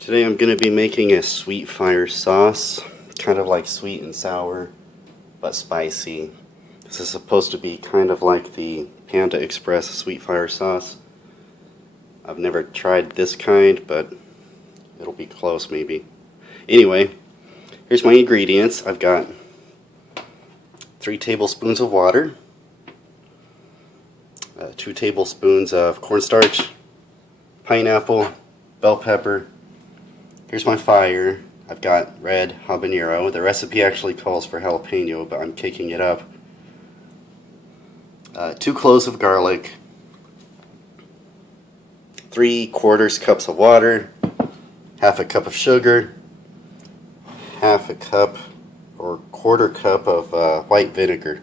Today I'm going to be making a Sweetfire sauce, kind of like sweet and sour, but spicy. This is supposed to be kind of like the Panda Express Sweetfire sauce. I've never tried this kind, but it'll be close maybe. Anyway, here's my ingredients. I've got 3 tablespoons of water, 2 tablespoons of cornstarch, pineapple, bell pepper. Here's my fire. I've got red habanero. The recipe actually calls for jalapeno, but I'm kicking it up. 2 cloves of garlic, 3/4 cups of water, half a cup of sugar, half a cup or 1/4 cup of white vinegar.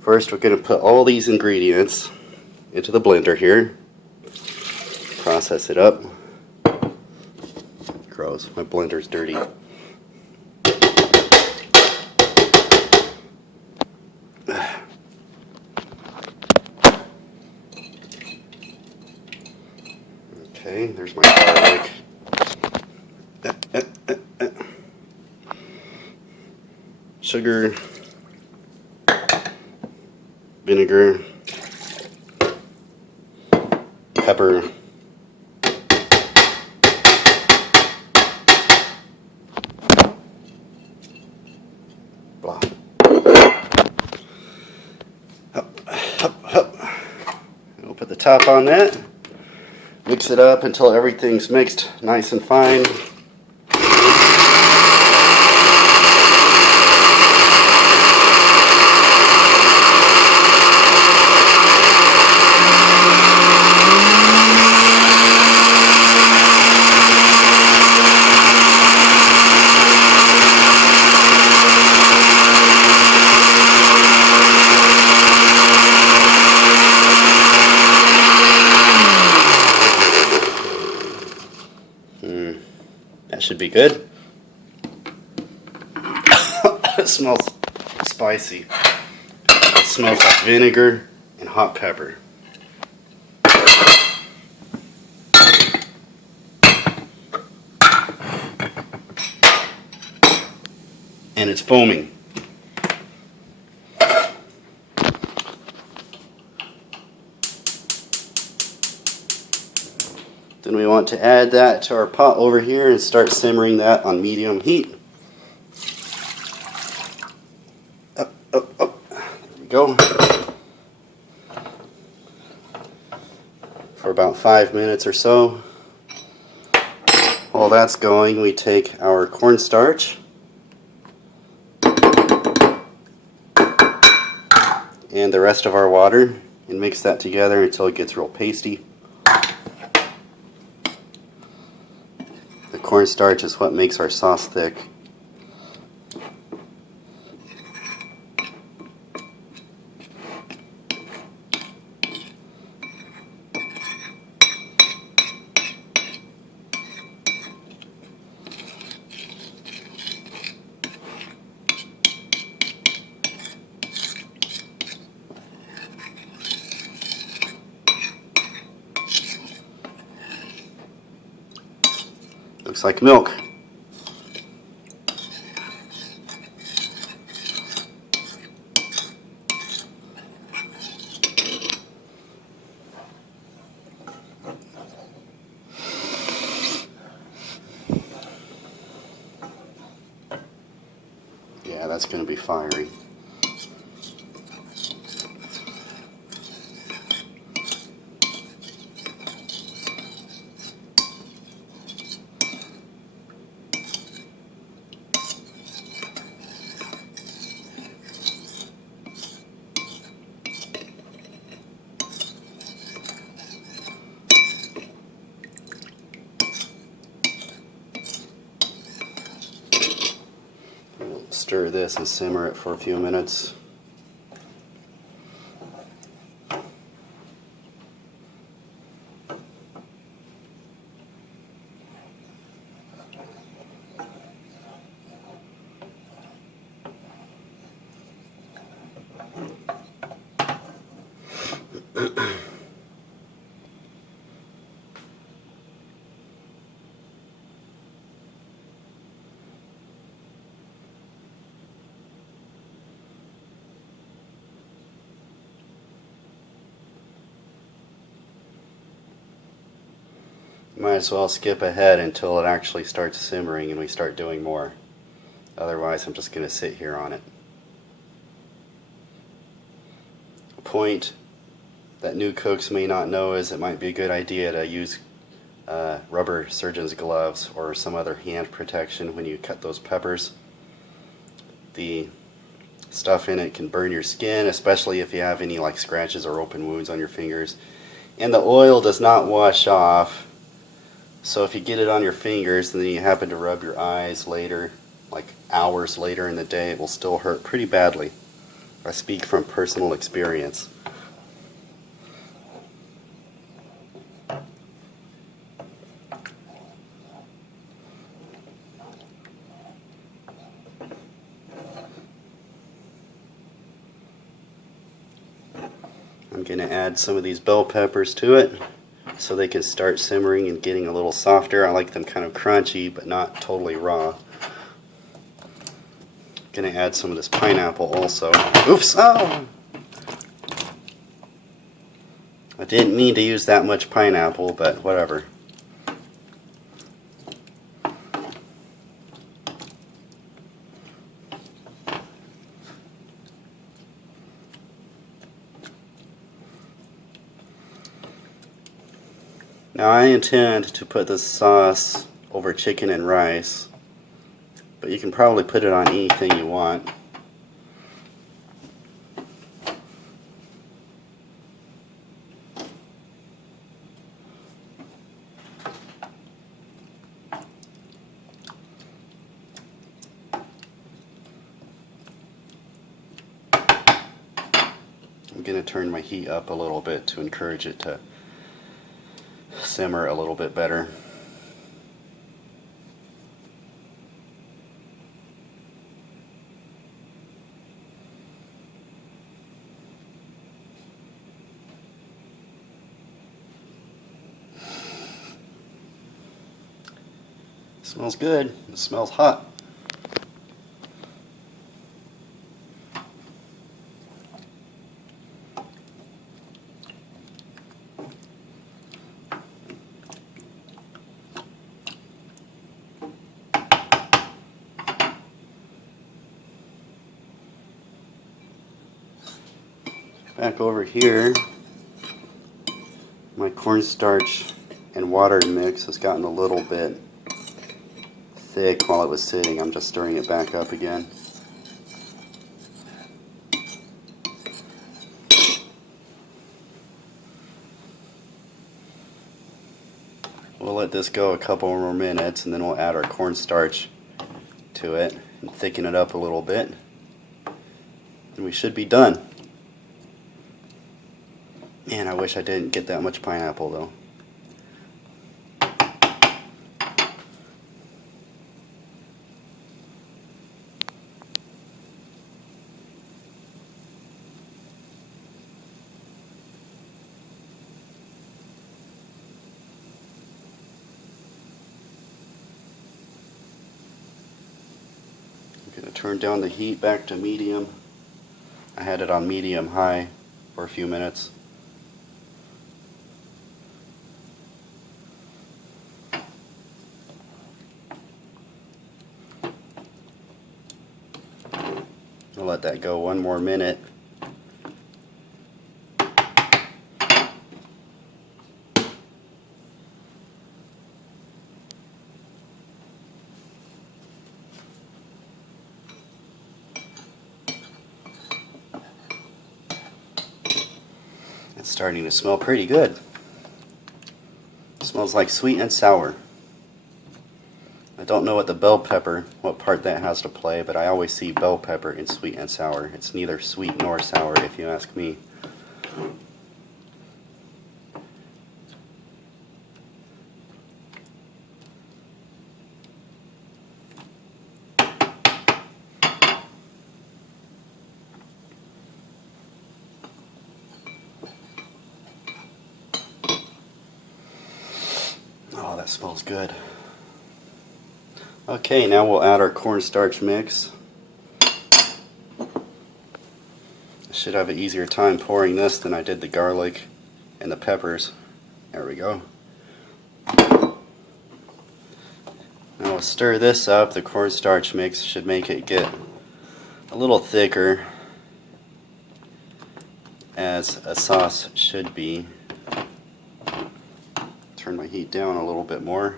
First, we're going to put all these ingredients into the blender here. Process it up. Gross, my blender's dirty. Okay, there's my garlic. Sugar, vinegar, pepper, blah. We'll put the top on that. Mix it up until everything's mixed nice and fine. That should be good. It smells spicy. It smells like vinegar and hot pepper. And it's foaming. Then we want to add that to our pot over here and start simmering that on medium heat. Up, up, up. There we go. For about 5 minutes or so. While that's going, we take our cornstarch and the rest of our water and mix that together until it gets real pasty. The cornstarch is what makes our sauce thick. Looks like milk. Yeah, that's going to be fiery. Stir this and simmer it for a few minutes. Might as well skip ahead until it actually starts simmering and we start doing more. Otherwise, I'm just going to sit here on it. A point that new cooks may not know is it might be a good idea to use rubber surgeon's gloves or some other hand protection when you cut those peppers. The stuff in it can burn your skin, especially if you have any like scratches or open wounds on your fingers. And the oil does not wash off, so if you get it on your fingers and then you happen to rub your eyes later, like hours later in the day, it will still hurt pretty badly. I speak from personal experience. I'm going to add some of these bell peppers to it so they can start simmering and getting a little softer. I like them kind of crunchy but not totally raw. I'm going to add some of this pineapple also. Oops! Oh! I didn't mean to use that much pineapple, but whatever. Now I intend to put this sauce over chicken and rice, but you can probably put it on anything you want. I'm going to turn my heat up a little bit to encourage it to simmer a little bit better. Smells good. It smells hot. Back over here, my cornstarch and water mix has gotten a little bit thick while it was sitting. I'm just stirring it back up again. We'll let this go a couple more minutes and then we'll add our cornstarch to it and thicken it up a little bit. And we should be done. Man, I wish I didn't get that much pineapple though. I'm going to turn down the heat back to medium. I had it on medium high for a few minutes. I'll let that go one more minute. It's starting to smell pretty good. It smells like sweet and sour. I don't know what the bell pepper, what part that has to play, but I always see bell pepper in sweet and sour. It's neither sweet nor sour if you ask me. Oh, that smells good. Okay, now we'll add our cornstarch mix. I should have an easier time pouring this than I did the garlic and the peppers. There we go. Now we'll stir this up. The cornstarch mix should make it get a little thicker, as a sauce should be. Turn my heat down a little bit more.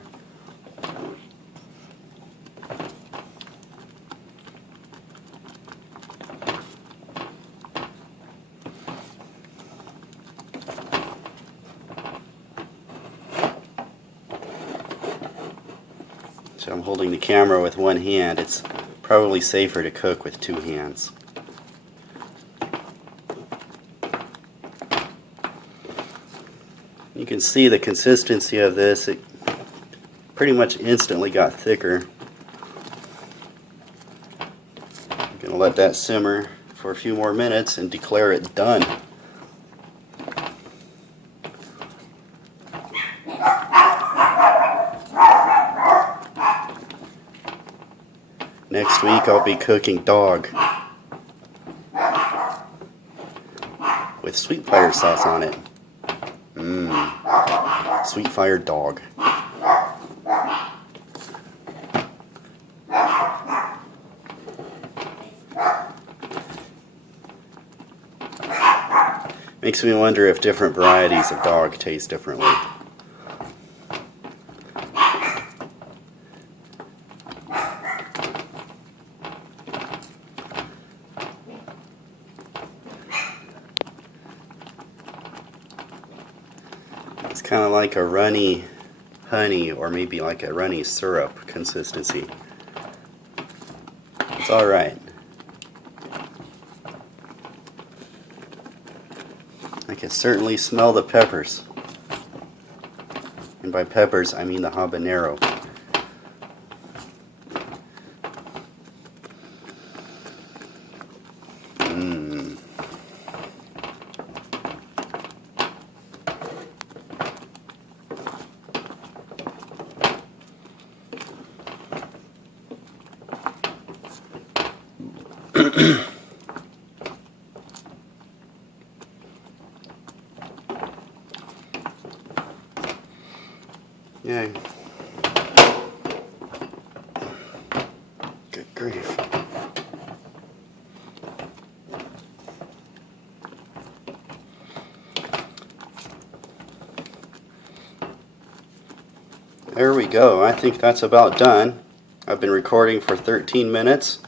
So I'm holding the camera with one hand. It's probably safer to cook with two hands. You can see the consistency of this. It pretty much instantly got thicker. I'm going to let that simmer for a few more minutes and declare it done. Next week I'll be cooking dog with Sweetfire sauce on it. Sweetfire dog. Makes me wonder if different varieties of dog taste differently. It's kind of like a runny honey, or maybe like a runny syrup consistency. It's alright. I can certainly smell the peppers. And by peppers, I mean the habanero. Yay. Good grief. There we go. I think that's about done. I've been recording for 13 minutes.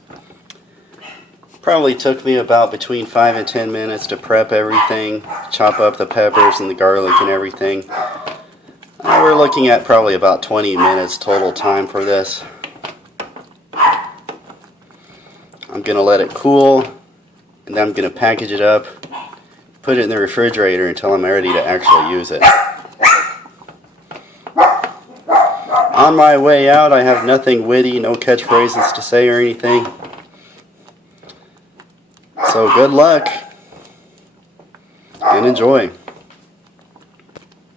Probably took me about between 5 and 10 minutes to prep everything, chop up the peppers and the garlic and everything. We're looking at probably about 20 minutes total time for this. I'm going to let it cool, and then I'm going to package it up, put it in the refrigerator until I'm ready to actually use it. On my way out, I have nothing witty, no catchphrases to say or anything. So good luck, and enjoy.